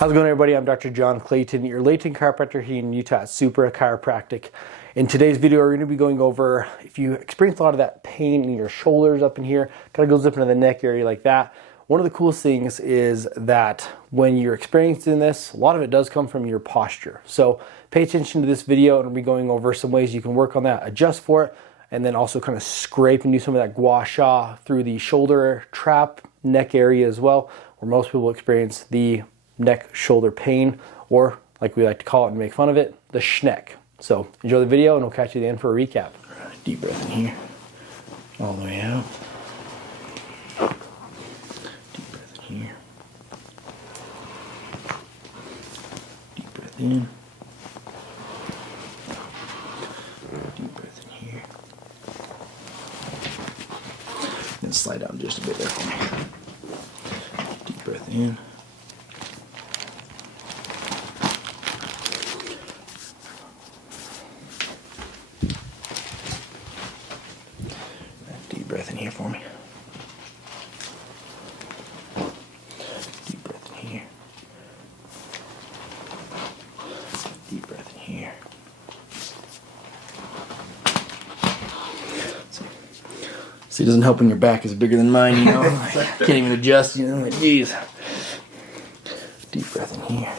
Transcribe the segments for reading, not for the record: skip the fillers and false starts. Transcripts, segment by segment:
How's it going, everybody? I'm Dr. John Clayton, your Layton chiropractor here in Utah at Supra Chiropractic. In today's video, we're going to be going over if you experience a lot of that pain in your shoulders up in here, kind of goes up into the neck area like that. One of the coolest things is that when you're experiencing this, a lot of it does come from your posture. So pay attention to this video, and we'll be going over some ways you can work on that, adjust for it, and then also kind of scrape and do some of that gua sha through the shoulder trap, neck area as well, where most people experience the neck shoulder pain, or like we like to call it and make fun of it, the schneck. So enjoy the video, and we'll catch you at the end for a recap. All right, deep breath in here, all the way out. Deep breath in here. Deep breath in. Deep breath in here. Then slide down just a bit there for me. Deep breath in. Breath in here for me. Deep breath in here. Deep breath in here. See, it doesn't help when your back is bigger than mine, you know. I can't even adjust, you know. Like, geez. Deep breath in here.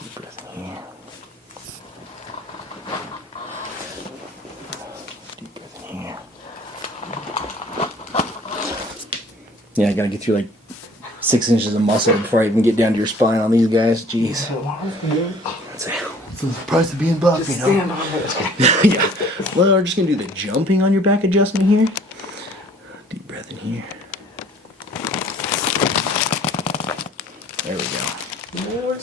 Deep breath in here. Yeah, I gotta get through like 6 inches of muscle before I even get down to your spine on these guys. Jeez. That's the price of being buff, just, you know. Stand on it. Yeah. Well, we're just gonna do the jumping on your back adjustment here. Deep breath in here. There we go.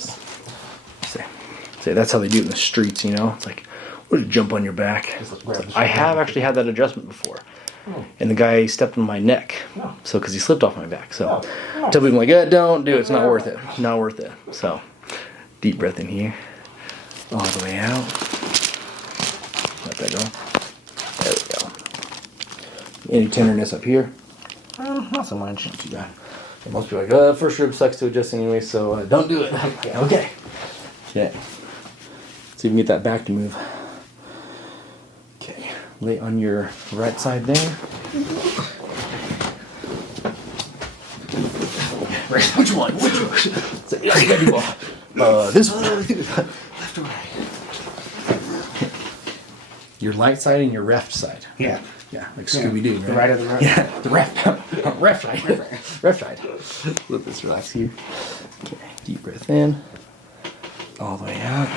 Say that's how they do it in the streets, you know. It's like, what, jump on your back? I have actually had that adjustment before. And the guy stepped on my neck, so because he slipped off my back. So tell people like, don't do it. It's not worth it. Not worth it. So deep breath in here, all the way out. Let that go. There we go. Any tenderness up here? Not so much. Not too bad. And most people are like, first rib sucks to adjust anyway, so don't do it. Okay. See if you can get that back to move. Okay. Lay on your right side there. Which one? So, yeah, you gotta do this one. Left or right? Your light side and your left side. Yeah. Yeah, like Scooby-Doo, right? The right or the right? Yeah, the left side. Left side. Let this relax here. Okay, deep breath in. All the way out.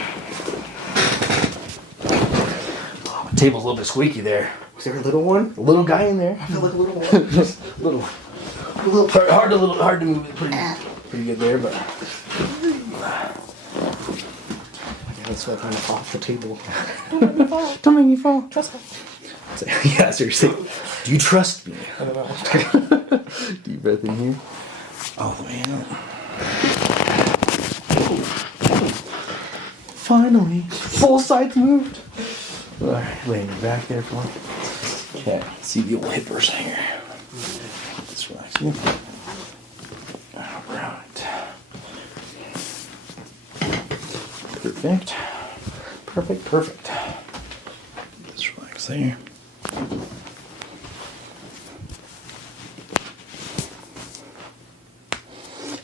Table's a little bit squeaky there. Was there a little one? A little guy in there. I feel like a little one. Just a little hard to move it. Pretty good there, but I gotta sweat kind of off the table. Don't make me fall. Trust me. Yeah, seriously. Do you trust me? I don't know. Deep breath in here. All the way out. Finally, full sides moved. Alright, laying your back there for me. Okay, see the old hippers here. Let's relax you. Alright. Perfect. Let's relax there.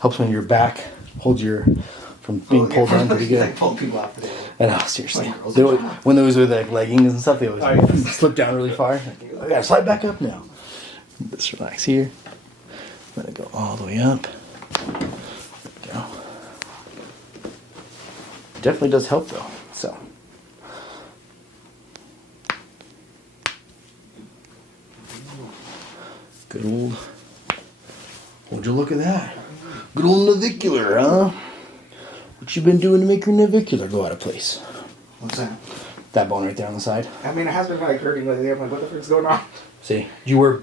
Helps when your back holds your from being pulled down pretty good. I pulled people out today. I know, seriously. When those with like leggings and stuff, they always slip down really far. I gotta slide back up now. Let's relax here. Let it go all the way up. There we go. Definitely does help though. So. Good old. Would you look at that? Good old navicular, huh? What you been doing to make your navicular go out of place? What's that? That bone right there on the side. I mean, it has been like hurting lately. I'm like, what the frick's going on? See, you were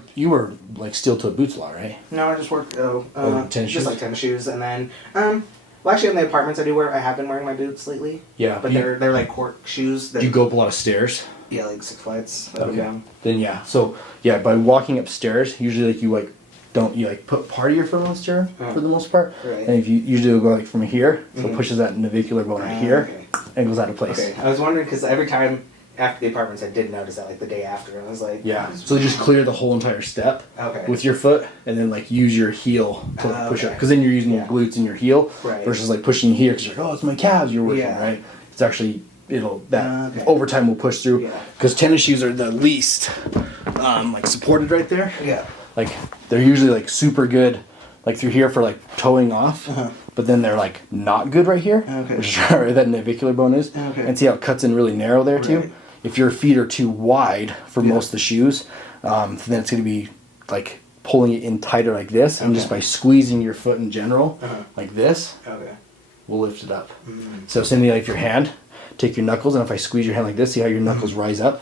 like steel-toed boots a lot, right? No, I just work tennis just shoes? like tennis shoes, and then well, actually in the apartments I have been wearing my boots lately. Yeah, but they're like cork shoes. That, do you go up a lot of stairs? Yeah, like 6 flights. Okay. Then yeah, so yeah, by walking upstairs, usually like you like you like put part of your foot on the stirrup for the most part. Right. And if you usually go like from here, so it pushes that navicular bone right here and goes out of place. Okay. I was wondering because every time after the apartments, I did notice that like the day after, I was like, Yeah. So just clear the whole entire step Okay. with your foot, and then like use your heel to like, push up, because then you're using your glutes and your heel versus like pushing here because you're like, oh, it's my calves you're working, right? It's actually over time will push through because tennis shoes are the least like supported right there. Yeah. Like they're usually like super good like through here for like toeing off, but then they're like not good right here, which is where that navicular bone is. And see how it cuts in really narrow there too. If your feet are too wide for most of the shoes, then it's going to be like pulling it in tighter like this, and just by squeezing your foot in general like this, we'll lift it up. So same thing like your hand. Take your knuckles, and if I squeeze your hand like this, see how your knuckles rise up?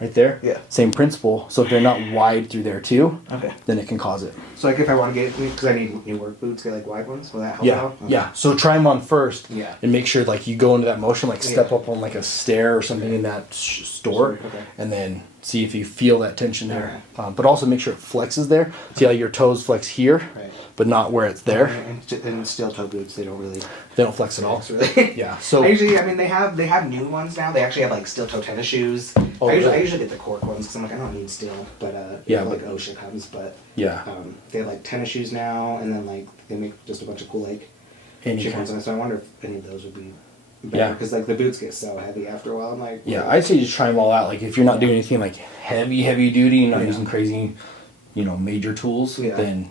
Right there? Yeah. Same principle. So if they're not wide through there too, then it can cause it. So like if I want to get, because I need new work boots, get like wide ones, will that help out? Yeah. So try them on first and make sure like you go into that motion, like step up on like a stair or something in that store, and then see if you feel that tension there. But also make sure it flexes there. See how your toes flex here, but not where it's there. And steel toe boots, they don't flex at all. Really. Yeah. So I usually, I mean, they have new ones now. They actually have like steel toe tennis shoes. I usually get the cork ones because I'm like, I don't need steel, but like OSHA comes, but they have like tennis shoes now, and then like they make just a bunch of cool like shit ones. So I wonder if any of those would be better because like the boots get so heavy after a while. I'm like, I'd say just try them all out. Like if you're not doing anything like heavy duty, you're not using crazy, major tools, then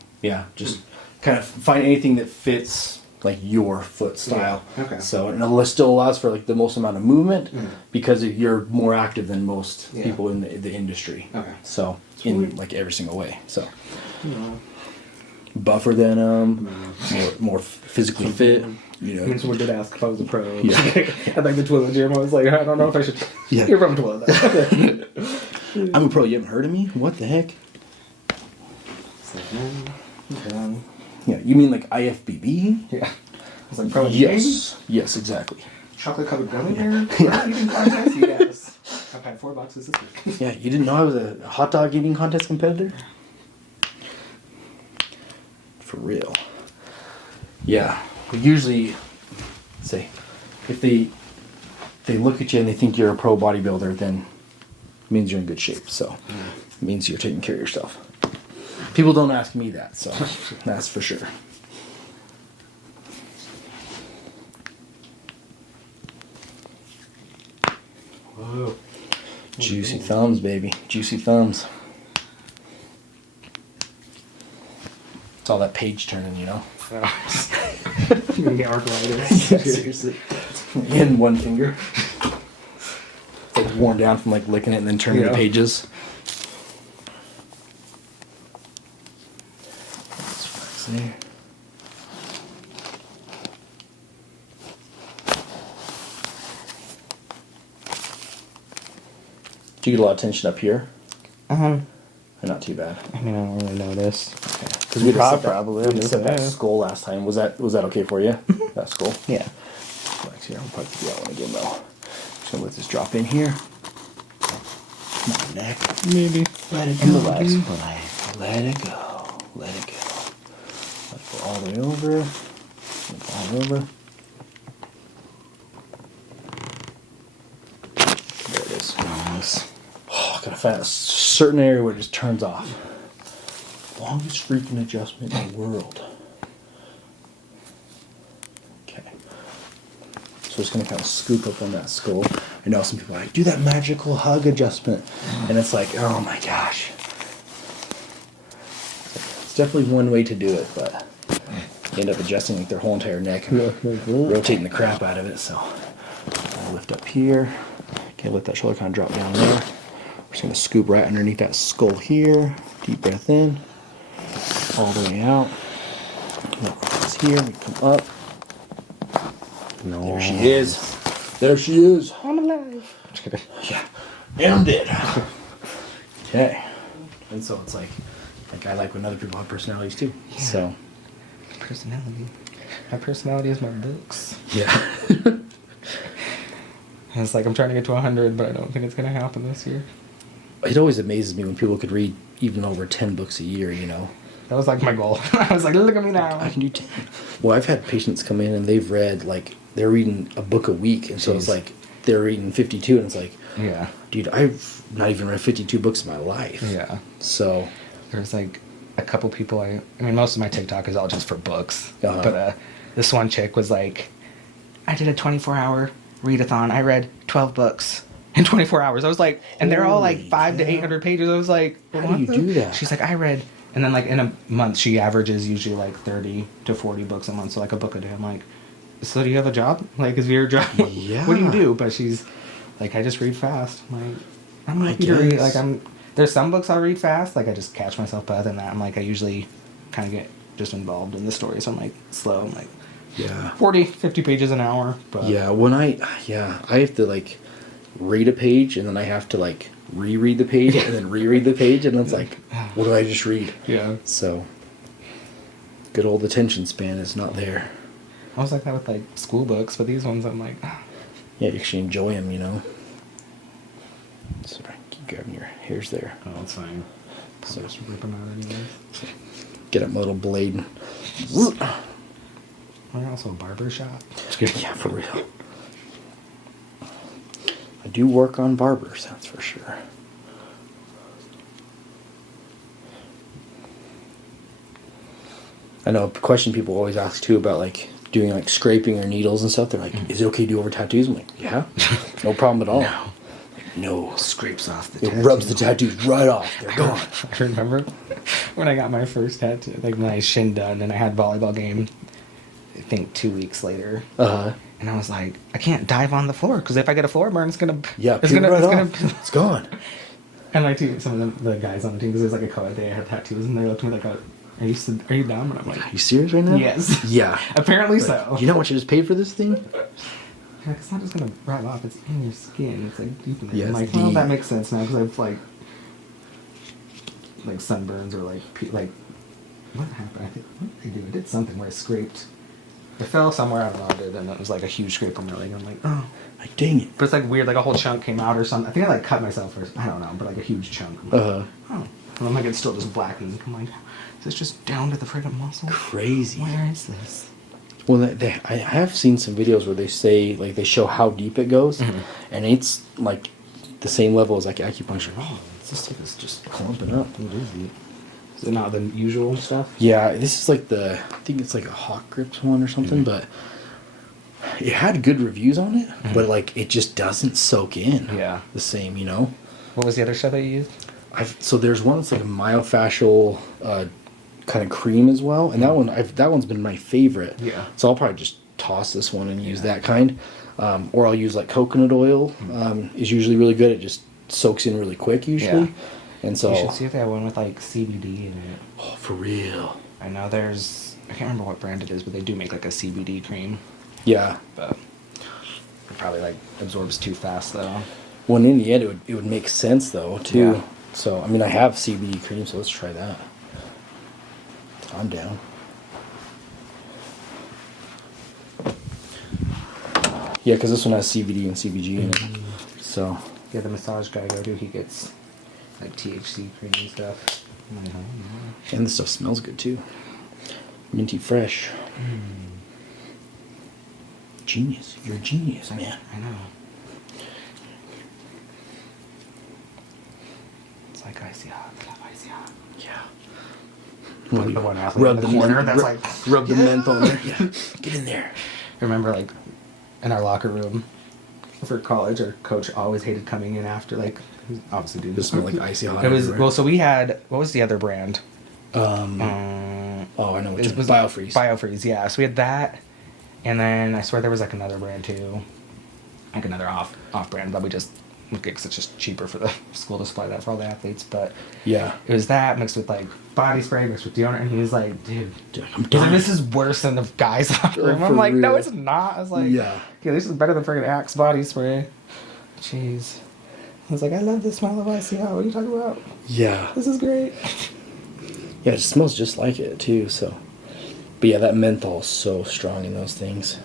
just kind of find anything that fits like your foot style. So and it still allows for like the most amount of movement because you're more active than most people in the industry. So in like every single way. So buffer than more physically fit. I mean, someone did ask if I was a pro. At like the Twillo gym, I was like, I don't know if I should. You're from Twillo. I'm a pro. You haven't heard of me? What the heck? Yeah, you mean like IFBB? Yeah. It's like pro. Yes, exactly. Chocolate covered gummy bear? Eating contest? Yes. I've had 4 boxes this week. Yeah, you didn't know I was a hot dog eating contest competitor? For real. Yeah. We usually say if they look at you and they think you're a pro bodybuilder, then it means you're in good shape. So it means you're taking care of yourself. People don't ask me that, so that's for sure. Whoa. Juicy thumbs, baby. Juicy thumbs. It's all that page turning, I'm gonna get arthritis. Seriously. In one finger. It's like worn down from like licking it and then turning the pages. There. Do you get a lot of tension up here? Or not too bad? I mean, I don't really notice. Because we set that skull last time. Was that okay for you? That skull? Yeah. Flex here. I'll probably do that one again though. Just gonna let this drop in here. My neck. Maybe. Let it go. Relax. Let it go. Let it go. Let it go all the way over. All over. There it is. Nice. Oh, gotta find a certain area where it just turns off. Longest freaking adjustment in the world. Okay. So just gonna kind of scoop up on that skull. I know some people are like, do that magical hug adjustment. And it's like, oh my gosh. It's definitely one way to do it, but you end up adjusting like their whole entire neck, rotating the crap out of it. So I'll lift up here. Okay, let that shoulder kind of drop down there. We're just gonna scoop right underneath that skull here. Deep breath in. All the way out. It's here. We come up. No. There she is. There she is. I'm alive. Just kidding. Yeah. And I'm dead. Okay. And so it's like I like when other people have personalities too. Yeah. So. Personality. My personality is my books. Yeah. And it's like I'm trying to get to 100, but I don't think it's going to happen this year. It always amazes me when people could read even over 10 books a year, That was like my goal. I was like, look at me now. I can do 10. Well, I've had patients come in and they've read, like, they're reading a book a week. And so it's like, they're reading 52 and it's like, yeah, dude, I've not even read 52 books in my life. Yeah. So there's like a couple people I mean, most of my TikTok is all just for books. Uh-huh. But this one chick was like, I did a 24-hour readathon. I read 12 books in 24 hours. I was like, and they're all like 500 to 800 pages. I was like, how do you do that? She's like, I read, and then like in a month, she averages usually like 30 to 40 books a month. So like a book a day. I'm like, so do you have a job? Like, is your job? Yeah. What do you do? But she's like, I just read fast. I'm like, I'm lucky to read. Like, there's some books I'll read fast. Like, I just catch myself. But other than that, I'm like, I usually kind of get just involved in the story. So I'm like, slow. I'm like, yeah, 40, 50 pages an hour. But yeah, I have to like read a page and then I have to like reread the page and then reread the page and it's like, what do I just read? Yeah. So good old attention span is not there. I was like that with like school books, but these ones I'm like, yeah, you actually enjoy them, you know. Sorry, keep grabbing your hairs there. Oh, it's fine. So just rip them out anyways. Get up my little blade. We're also a barber shop. Yeah, for real. I do work on barbers, that's for sure. I know a question people always ask too about like doing like scraping or needles and stuff. They're like, is it okay to do over tattoos? I'm like, yeah, no problem at all. No. No. Scrapes off the It tattoo. rubs the tattoos right off. They're gone. I remember when I got my first tattoo, like my shin done, and I had volleyball game, I think 2 weeks later. Uh-huh. And I was like, I can't dive on the floor, because if I get a floor burn, it's gonna it's gone. And my team, some of the guys on the team, because it was like a co-ed day, I had tattoos, and they looked at me like, are you down? And I'm like, Are you serious right now? yes. Yeah. Apparently Like, so. You know how much I just paid for this thing? Yeah, it's not just gonna rub off, it's in your skin. It's like deep in there. Yeah, I'm like, it's well, deep. that makes sense now, because I've like sunburns or like what happened? I think, what did I do? I did something where I scraped. It fell somewhere, I don't know what I did, and it was like a huge scrape on my leg. I'm like, oh. Like, dang it. But it's like weird, like a whole chunk came out or something. I think I like cut myself or I don't know, but like a huge chunk. I'm like, Uh-huh. oh. And I'm like, it's still just blackened. I'm like, is this just down to the friggin' muscle? Crazy. Where is this? Well, I have seen some videos where they say, like, they show how deep it goes, and it's, like, the same level as, like, acupuncture. Oh, this thing is just clumping up. It is deep. Is it not the usual stuff? Yeah, this is, like, I think it's, like, a Hawk Grips one or something, but it had good reviews on it, but, like, it just doesn't soak in the same, you know? What was the other stuff that you used? So there's one that's, like, a myofascial kind of cream as well, and that one's been my favorite. Yeah. So I'll probably just toss this one and use that kind, or I'll use like coconut oil. Is usually really good. It just soaks in really quick usually, and so You should see if they have one with like CBD in it. Oh, for real. I know I can't remember what brand it is, but they do make like a CBD cream. Yeah. But it probably like absorbs too fast though. Well, in the end, it would make sense though too. Yeah. So I mean, I have CBD cream, so let's try that. I'm down. Yeah, because this one has CBD and CBG in it. So. Yeah, the massage guy I go to, he gets like THC cream and stuff. And this stuff smells good too. Minty fresh. Genius. You're a genius, man. I know. It's like icy hot. Icy hot. Yeah. The one athlete in the corner that's like, rub the menthol in there. Yeah. Get in there. I remember like in our locker room for college, our coach always hated coming in after, like, obviously did. It smelled like icy hot. It was everywhere. well. So we had, what was the other brand? Oh, I know. It was Biofreeze. Biofreeze, yeah. So we had that, and then I swear there was like another brand too, like another off brand, but we just, because it's just cheaper for the school to supply that for all the athletes. But Yeah. it was that mixed with like body spray, mixed with deodorant, and he was like, dude, I'm he's like, done. this is worse than the guys' locker room. For I'm like, no, real. it's not. I was like, Yeah. okay, this is better than freaking Axe body spray. Jeez. I was like, I love the smell of icy hot. What are you talking about? Yeah. This is great. Yeah, it smells just like it too. So, but yeah, that menthol is so strong in those things.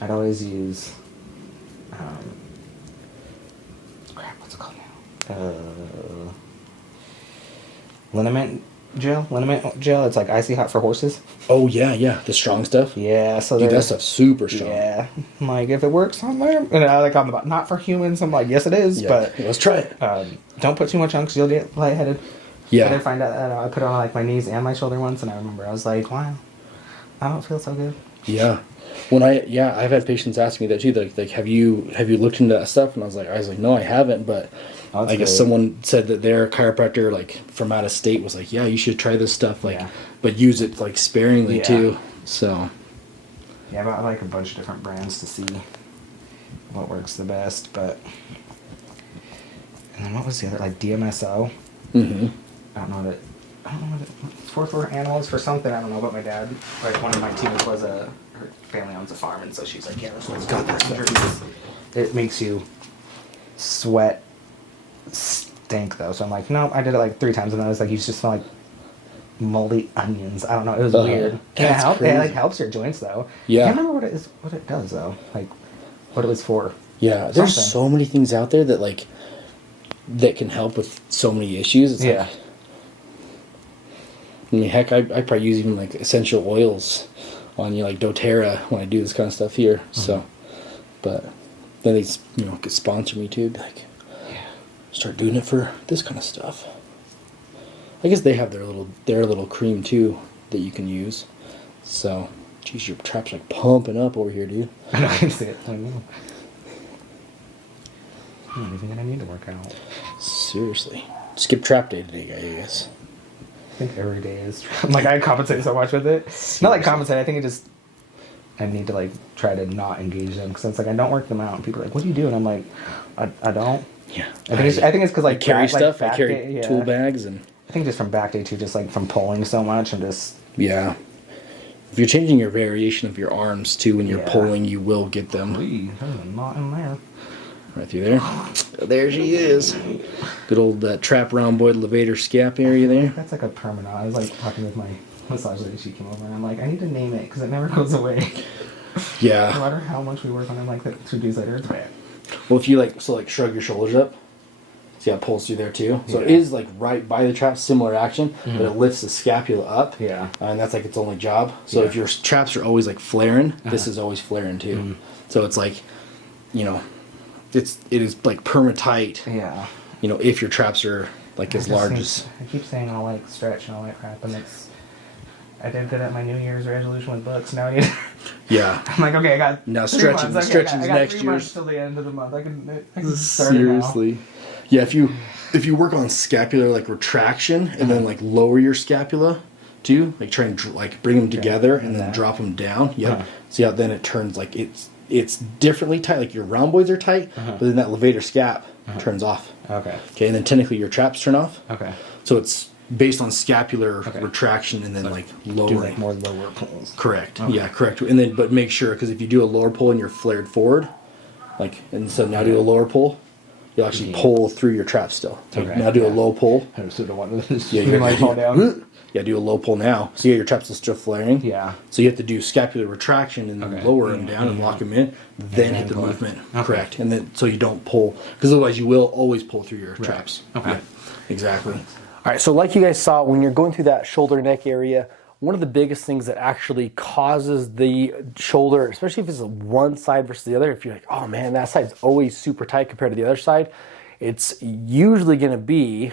I'd always use, crap, what's it called now? liniment gel. It's like icy hot for horses. Oh yeah, the strong stuff. Yeah, so dude, that stuff's super strong. Yeah, I'm like, if it works on there, and I like on the not for humans. I'm like, yes, it is, but let's try it. Don't put too much on because you'll get lightheaded. Yeah, I did find out that I put it on like my knees and my shoulder once, and I remember I was like, wow, I don't feel so good. Yeah. I've had patients ask me that too. Like, have you looked into that stuff? And I was like, no, I haven't. But I guess someone said that their chiropractor, like from out of state, was like, yeah, you should try this stuff. Like, but use it like sparingly too. So. Yeah, I bought like a bunch of different brands to see what works the best. But and then what was the other, like DMSO? Mm-hmm. I don't know what it's for animals for something. I don't know. But my dad, like one of my teammates her family owns a farm, and so she's like, yeah, let's got that stuff. It makes you sweat stink though. So I'm like, no, I did it like 3 times, and I was like, you just smell like moldy onions. I don't know. It was weird. Can it help? It like helps your joints though. Yeah. I can't remember what it does though. Like what it was for. Yeah, there's so many things out there that can help with so many issues. It's like, I mean, heck, I probably use even like essential oils on like doTERRA when I do this kind of stuff here. Mm-hmm. So, but then they could sponsor me too. Be like, start doing it for this kind of stuff. I guess they have their little cream too that you can use. So, geez, your trap's like pumping up over here, dude. I can see it. I know. I'm not even gonna need to work out. Seriously, skip trap day today, I guess. I think every day is. I'm like, I compensate so much with it. Seriously. Not like compensate. I think I need to like try to not engage them because it's like I don't work them out. And people are like, "What do you do?" And I'm like, I don't. Yeah. I think it's because like I carry stuff. Like I carry tool bags and. I think just from back day too, just like from pulling so much and just. Yeah. If you're changing your variation of your arms too when you're pulling, you will get them. There's a knot in there. Right through there. There she is. Good old trap round boy levator scap area there. That's like a permanent. I was like talking with my massage lady. She came over and I'm like, I need to name it because it never goes away. Yeah. No matter how much we work on it, like 2 days later, it's bad. Well, if you shrug your shoulders up, see how it pulls through there too. So it is like right by the trap, similar action, but it lifts the scapula up. Yeah. And that's like its only job. So if your traps are always like flaring, this is always flaring too. So it's like, it is like perma-tight. Yeah. If your traps are like as large as. I keep saying I'll like stretch and all that crap, and I did that at my New Year's resolution with books. Now I need. Yeah. I'm like, okay, I got. Now stretching. Months. Stretching's I got next 3 year. months till the end of the month. I can start Seriously. It now. Yeah. If you work on scapular like retraction and then like lower your scapula too, like try and like bring them together and then drop them down. Yep. See how then it turns like it's differently tight. Like your round boys are tight, but then that levator scap turns off. Okay. Okay, and then technically your traps turn off. Okay. So it's based on scapular retraction and then so like lowering. Do like more lower pulls. Correct. Okay. Yeah, correct. And then but make sure because if you do a lower pull and you're flared forward, like and so now do a lower pull, you'll actually pull through your trap still. Okay. Now do a low pull. So the one you might fall down. Yeah, do a low pull now. So your traps are still flaring. Yeah. So you have to do scapular retraction and then lower them down and lock them in, then hit the movement. Okay. Correct. And then so you don't pull because otherwise you will always pull through your traps. Okay. Yeah, exactly. All right. So like you guys saw, when you're going through that shoulder neck area, one of the biggest things that actually causes the shoulder, especially if it's one side versus the other, if you're like, oh man, that side's always super tight compared to the other side, it's usually going to be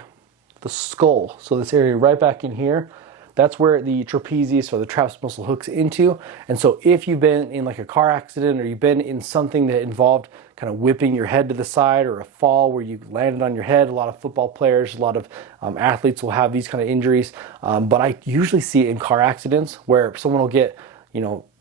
the skull. So this area right back in here, that's where the trapezius or the traps muscle hooks into. And so if you've been in like a car accident or you've been in something that involved kind of whipping your head to the side or a fall where you landed on your head, a lot of football players, a lot of athletes will have these kind of injuries. But I usually see it in car accidents where someone will get,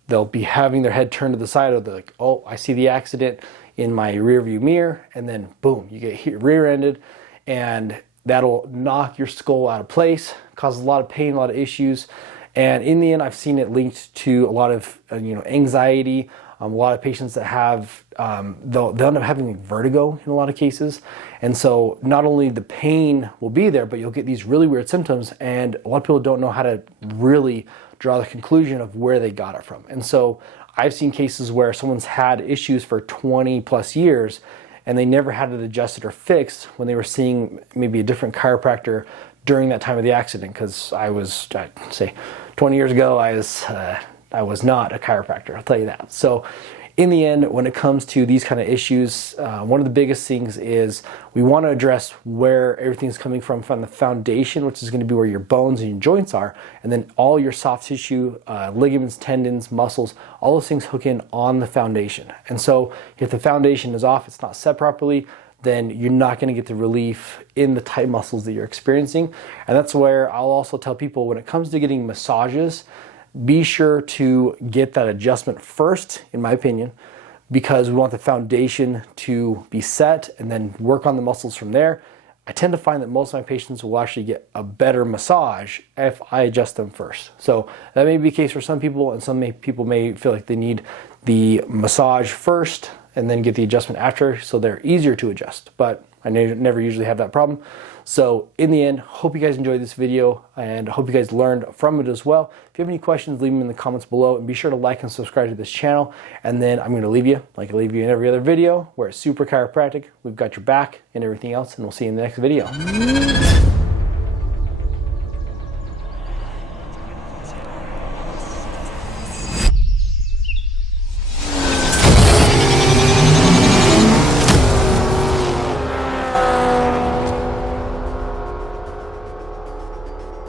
they'll be having their head turned to the side or they're like, oh, I see the accident in my rear view mirror. And then boom, you get rear-ended and that'll knock your skull out of place, cause a lot of pain, a lot of issues. And in the end, I've seen it linked to a lot of anxiety. A lot of patients that have, they'll end up having vertigo in a lot of cases. And so not only the pain will be there, but you'll get these really weird symptoms. And a lot of people don't know how to really draw the conclusion of where they got it from. And so I've seen cases where someone's had issues for 20 plus years and they never had it adjusted or fixed when they were seeing maybe a different chiropractor during that time of the accident, because I'd say 20 years ago, I was not a chiropractor, I'll tell you that. So in the end, when it comes to these kind of issues, one of the biggest things is we want to address where everything's coming from the foundation, which is going to be where your bones and your joints are, and then all your soft tissue, ligaments, tendons, muscles, all those things hook in on the foundation. And so if the foundation is off, it's not set properly, then you're not going to get the relief in the tight muscles that you're experiencing. And that's where I'll also tell people, when it comes to getting massages, be sure to get that adjustment first, in my opinion, because we want the foundation to be set and then work on the muscles from there. I tend to find that most of my patients will actually get a better massage if I adjust them first. So that may be the case for some people, and some people may feel like they need the massage first and then get the adjustment after, so they're easier to adjust. But I never usually have that problem. So in the end, hope you guys enjoyed this video and hope you guys learned from it as well. If you have any questions, leave them in the comments below, and be sure to like and subscribe to this channel. And then I'm going to leave you, like I leave you in every other video, where it's Supra Chiropractic. We've got your back and everything else, and we'll see you in the next video.